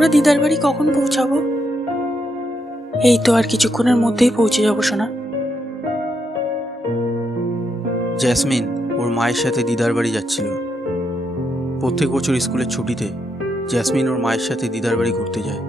আমরা দিদার বাড়ি কখন পৌঁছাবো? এই তো আর কিছুক্ষণের মধ্যেই পৌঁছে যাবো সোনা। জ্যাসমিন ওর মায়ের সাথে দিদার বাড়ি যাচ্ছিল। প্রত্যেক বছর স্কুলের ছুটিতে জ্যাসমিন ওর মায়ের সাথে দিদার বাড়ি ঘুরতে যায়।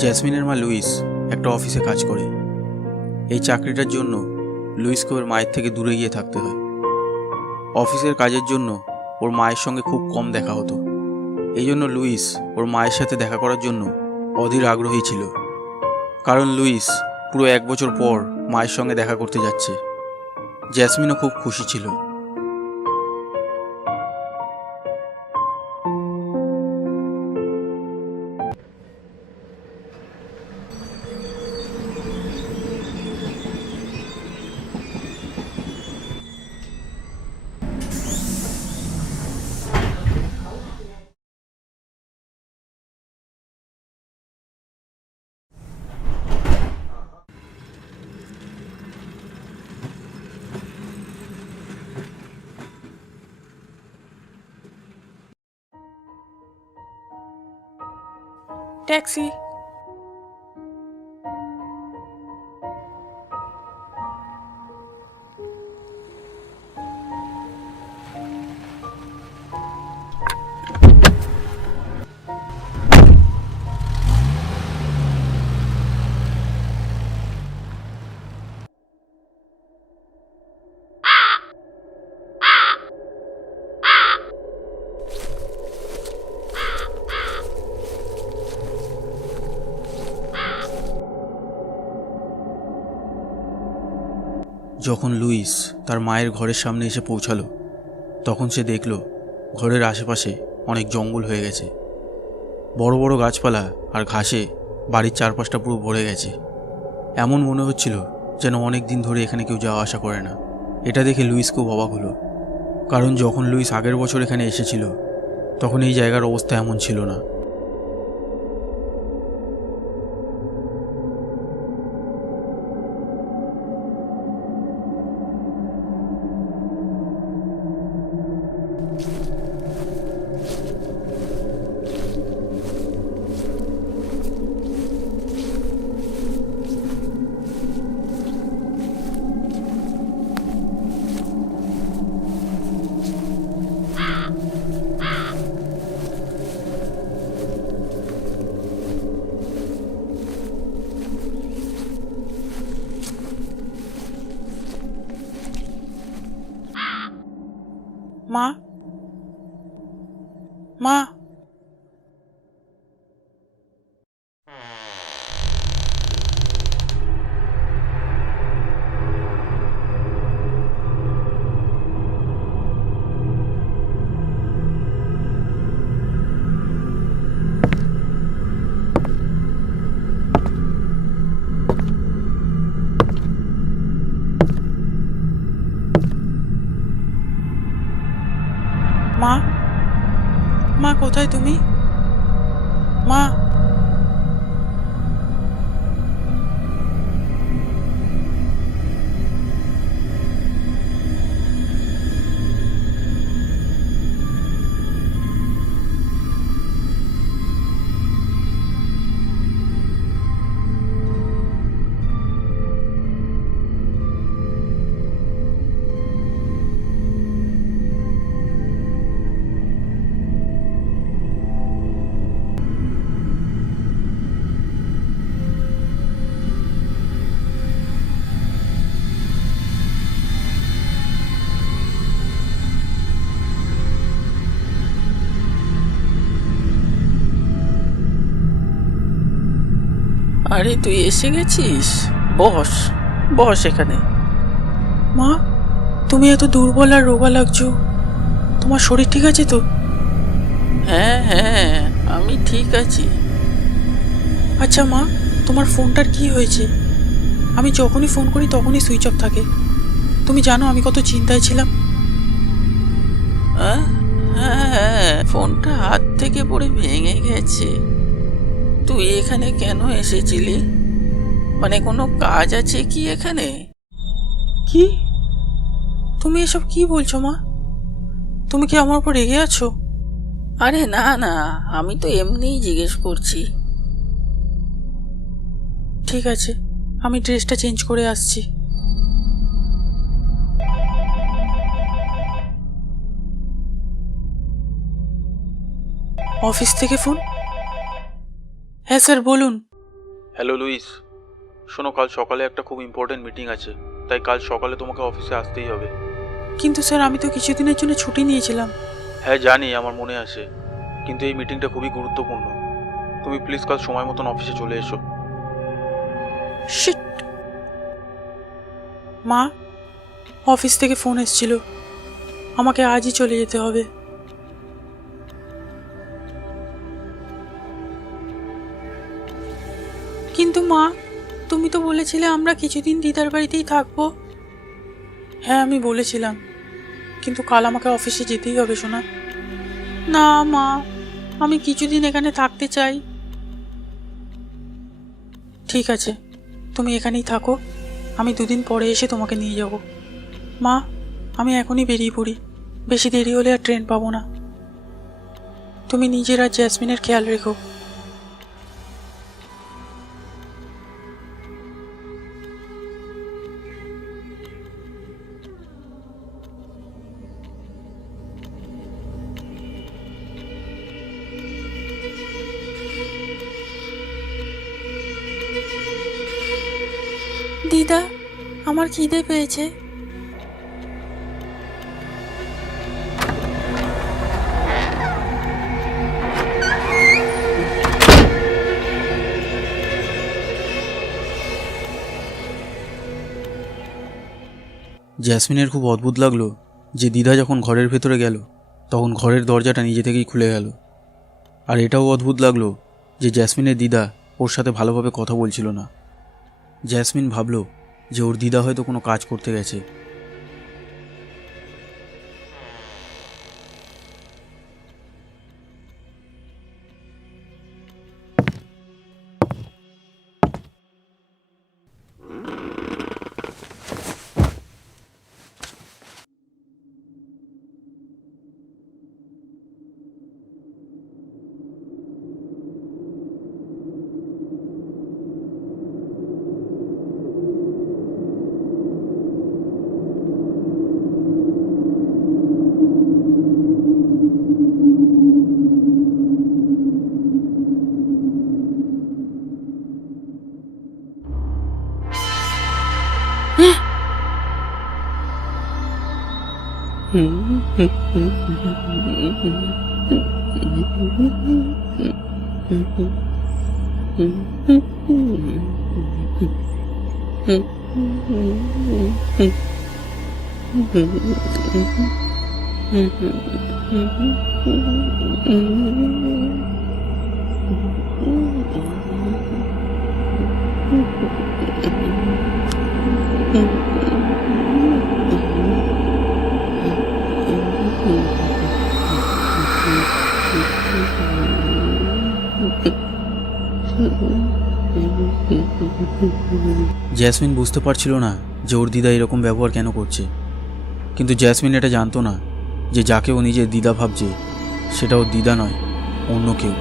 জ্যাসমিনের মা লুইস একটা অফিসে কাজ করে। এই চাকরিটার জন্য লুইসকে ওর মায়ের থেকে দূরে গিয়ে থাকতে হয়। অফিসের কাজের জন্য ওর মায়ের সঙ্গে খুব কম দেখা হতো। এই জন্য লুইস ওর মায়ের সাথে দেখা করার জন্য অধীর আগ্রহী ছিল, কারণ লুইস পুরো 1 বছর পর মায়ের সঙ্গে দেখা করতে যাচ্ছে। জ্যাসমিনও খুব খুশি ছিল। ট্যাক্সি। যখন লুইস তার মায়ের ঘরের সামনে এসে পৌঁছালো, তখন সে দেখল ঘরের আশেপাশে অনেক জঙ্গল হয়ে গেছে। বড় বড় গাছপালা আর ঘাসে বাড়ির চারপাশটা পুরো ভরে গেছে। এমন মনে হচ্ছিল যেন অনেক দিন ধরে এখানে কেউ যাওয়া আসা করে না। এটা দেখে লুইস খুব অবাক হলো, কারণ যখন লুইস আগের বছর এখানে এসেছিল তখন এই জায়গার অবস্থা এমন ছিল না। মা, মা, মা, মা কোথায় তুমি? মা, আরে তুই এসে গেছিস? বস বস এখানে। মা, তুমি এত দুর্বল আর রোগা লাগছো, তোমার শরীর ঠিক আছে তো? হ্যাঁ হ্যাঁ, আমি ঠিক আছি। আচ্ছা মা, তোমার ফোনটার কি হয়েছে? আমি যখনই ফোন করি তখনই সুইচ অফ থাকে। তুমি জানো আমি কত চিন্তায় ছিলাম। হ্যাঁ, ফোনটা হাত থেকে পড়ে ভেঙে গেছে। তুই এখানে কেন এসেছিলি? মানে কোনো কাজ আছে কি এখানে? কি? তুমি এসব কি বলছো মা? তুমি কি আমার উপর রেগে আছো? আরে না না, আমি তো এমনিই জিজ্ঞেস করছি। ঠিক আছে, আমি ড্রেসটা চেঞ্জ করে আসছি। অফিস থেকে ফোন? হ্যাঁ স্যার, বলুন। হ্যালো লুইস, শোনো, কাল সকালে একটা খুব ইম্পর্টেন্ট মিটিং আছে, তাই কাল সকালে তোমাকে অফিসে আসতেই হবে। কিন্তু স্যার, আমি তো কিছুদিনের জন্য ছুটি নিয়েছিলাম। হ্যাঁ জানি, আমার মনে আছে, কিন্তু এই মিটিংটা খুবই গুরুত্বপূর্ণ। তুমি প্লিজ কাল সময় মতন অফিসে চলে এসো। শিট। মা, অফিস থেকে ফোন এসেছিল, আমাকে আজই চলে যেতে হবে। কিন্তু মা, তুমি তো বলেছিলে আমরা কিছুদিন দিদার বাড়িতেই থাকবো। হ্যাঁ, আমি বলেছিলাম, কিন্তু কাল আমাকে অফিসে যেতেই হবে সোনা। না মা, আমি কিছুদিন এখানে থাকতে চাই। ঠিক আছে, তুমি এখানেই থাকো, আমি 2 দিন পরে এসে তোমাকে নিয়ে যাব। মা, আমি এখনই বেরিয়ে পড়ি, বেশি দেরি হলে আর ট্রেন পাবো না। তুমি নিজের আর জ্যাসমিনের খেয়াল রেখো। দিদা, আমার খিদে পেয়েছে। জ্যাসমিনের খুব অদ্ভুত লাগলো যে দিদা যখন ঘরের ভেতরে গেল তখন ঘরের দরজাটা নিজে থেকেই খুলে গেল। আর এটাও অদ্ভুত লাগলো যে জ্যাসমিনের দিদা ওর সাথে ভালোভাবে কথা বলছিল না। জ্যাসমিন ভাবলো যে ওর দিদা হয়তো কোনো কাজ করতে গেছে। জ্যাসমিন বুঝতে পারছিল না যে ওর দিদা এরকম ব্যবহার কেন করছে, কিন্তু জ্যাসমিন এটা জানতো না যে যাকে ও নিজের দিদা ভাবছে সেটা ওর দিদা নয়, অন্য কেউ।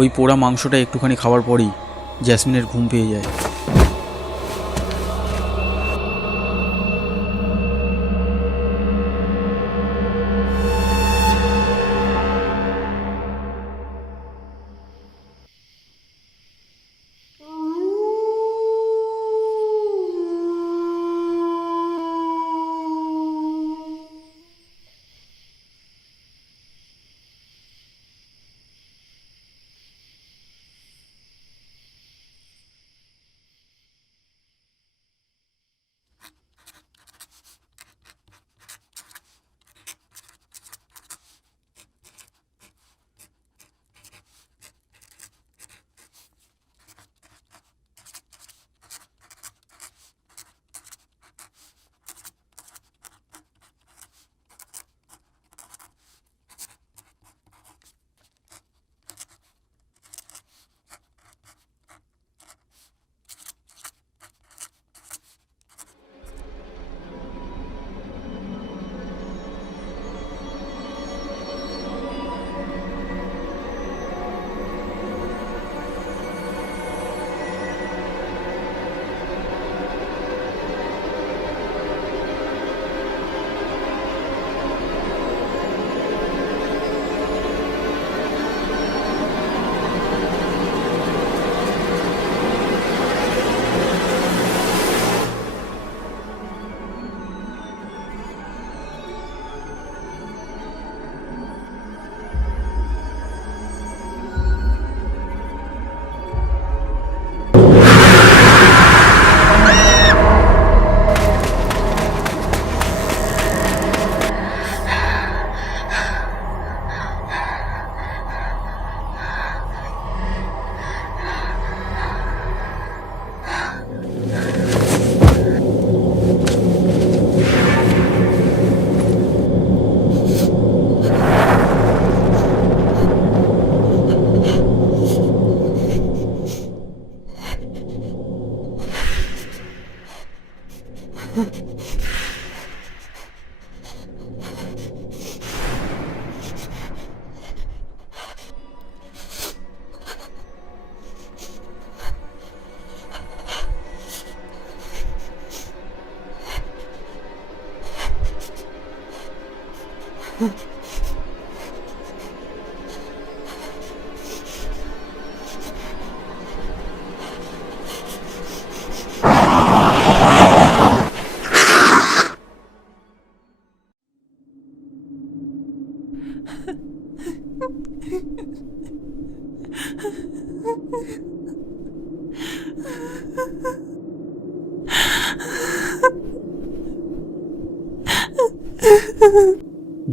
ওই পোড়া মাংসটা একটুখানি খাওয়ার পরই জ্যাসমিনের ঘুম পেয়ে যায়।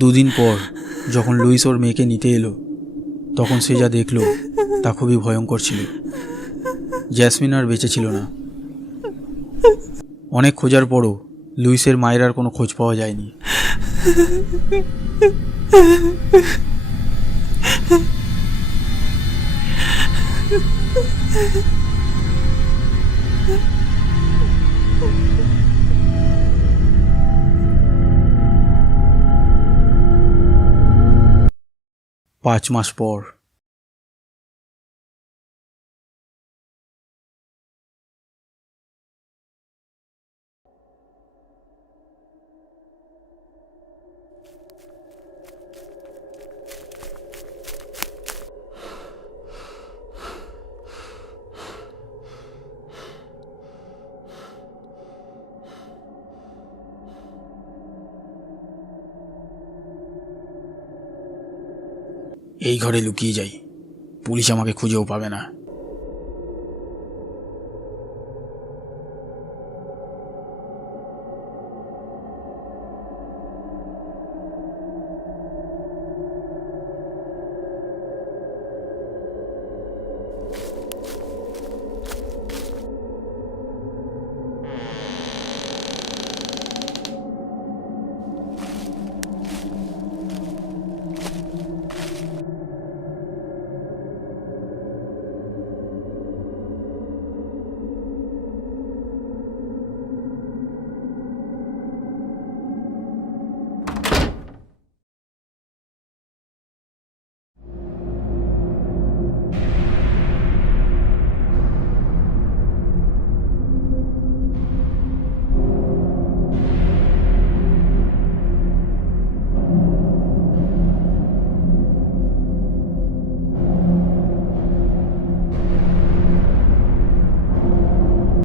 দুদিন পর যখন লুইস ওর মেয়েকে নিতে এলো, তখন সে যা দেখলো তা খুবই ভয়ঙ্কর ছিল। জ্যাসমিন আর বেঁচে ছিল না। অনেক খোঁজার পরও লুইসের মায়ের আর কোনো খোঁজ পাওয়া যায়নি। পাঁচ মাস পর এই ঘরে লুকিয়ে যাই, পুলিশ আমাকে খুঁজেও পাবে না।